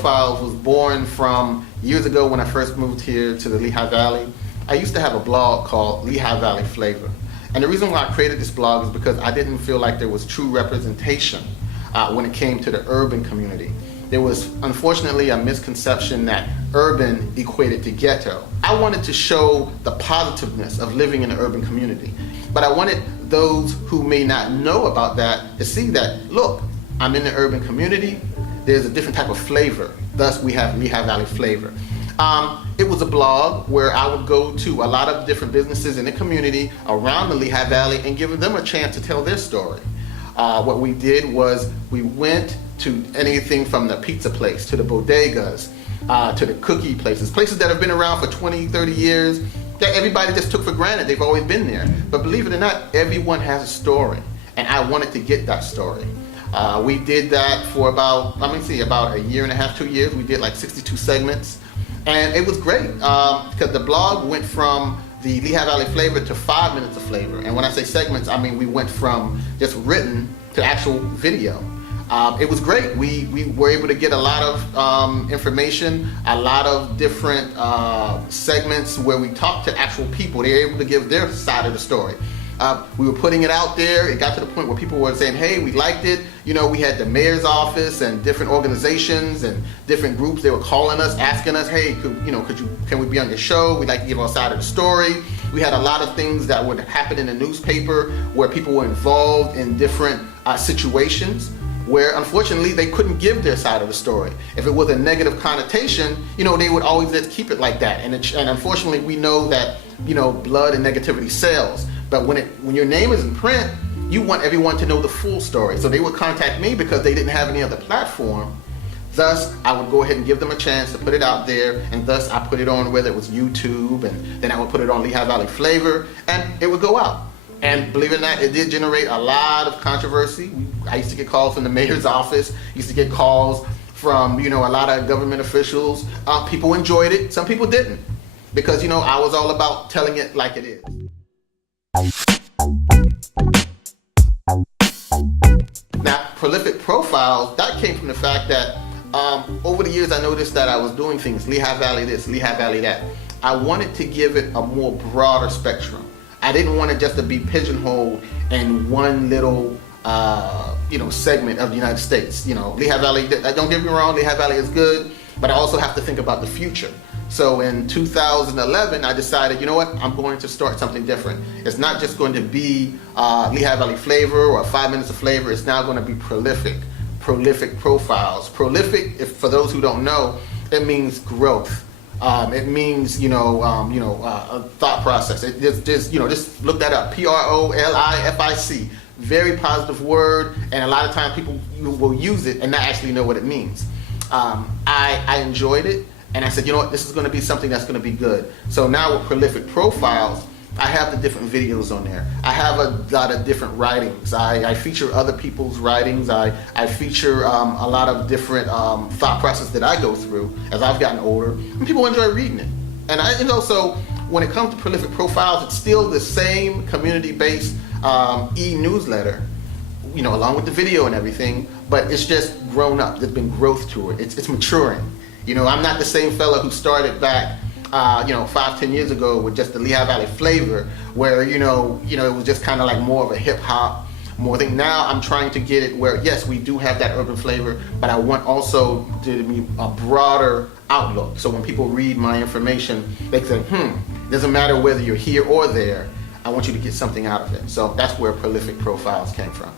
Profiles was born from years ago when I first moved here to the Lehigh Valley. I used to have a blog called Lehigh Valley Flavor. And the reason why I created this blog is because I didn't feel like there was true representation when it came to the urban community. There was, unfortunately, a misconception that urban equated to ghetto. I wanted to show the positiveness of living in an urban community. But I wanted those who may not know about that to see that, look, I'm in the urban community, there's a different type of flavor. Thus, we have Lehigh Valley Flavor. It was a blog where I would go to a lot of different businesses in the community around the Lehigh Valley and give them a chance to tell their story. What we did was we went to anything from the pizza place to the bodegas to the cookie places that have been around for 20, 30 years that everybody just took for granted. They've always been there. But believe it or not, everyone has a story, and I wanted to get that story. We did that for about a year and a half, 2 years. We did like 62 segments, and it was great because the blog went from the Lehigh Valley Flavor to 5 minutes of flavor. And when I say segments, I mean we went from just written to actual video. It was great. We were able to get a lot of information, a lot of different segments where we talked to actual people. They were able to give their side of the story. We were putting it out there. It got to the point where people were saying, hey, we liked it. You know, we had the mayor's office and different organizations and different groups. They were calling us, asking us, hey, can we be on your show? We'd like to give our side of the story. We had a lot of things that would happen in the newspaper where people were involved in different situations where unfortunately they couldn't give their side of the story. If it was a negative connotation, they would always just keep it like that. And unfortunately, we know that, blood and negativity sells. But when your name is in print, you want everyone to know the full story. So they would contact me because they didn't have any other platform. Thus, I would go ahead and give them a chance to put it out there, and thus I put it on whether it was YouTube, and then I would put it on Lehigh Valley Flavor, and it would go out. And believe it or not, it did generate a lot of controversy. I used to get calls from the mayor's office, used to get calls from, a lot of government officials. People enjoyed it, some people didn't. Because, I was all about telling it like it is. Now, prolific profiles, that came from the fact that over the years I noticed that I was doing things, Lehigh Valley this, Lehigh Valley that. I wanted to give it a more broader spectrum. I didn't want it just to be pigeonholed in one little, segment of the United States. Lehigh Valley, don't get me wrong, Lehigh Valley is good, but I also have to think about the future. So in 2011, I decided, you know what, I'm going to start something different. It's not just going to be Lehigh Valley Flavor or 5 minutes of flavor. It's now going to be prolific profiles. Prolific, for those who don't know, it means growth. It means, a thought process. Just look that up. Prolific. Very positive word, and a lot of times people will use it and not actually know what it means. I enjoyed it, and I said, you know what, this is going to be something that's going to be good. So now with Prolific Profiles, I have the different videos on there. I have a lot of different writings. I feature other people's writings. I feature a lot of different thought process that I go through as I've gotten older, and people enjoy reading it. And so when it comes to Prolific Profiles, it's still the same community-based e-newsletter, along with the video and everything, but it's just grown up. There's been growth to it. It's maturing. I'm not the same fella who started back 5-10 years ago with just the Lehigh Valley Flavor, where it was just kind of like more of a hip hop more thing. Now I'm trying to get it where, yes, we do have that urban flavor, but I want also to be a broader outlook. So when people read my information, they say, doesn't matter whether you're here or there, I want you to get something out of it. So that's where Prolific Profiles came from.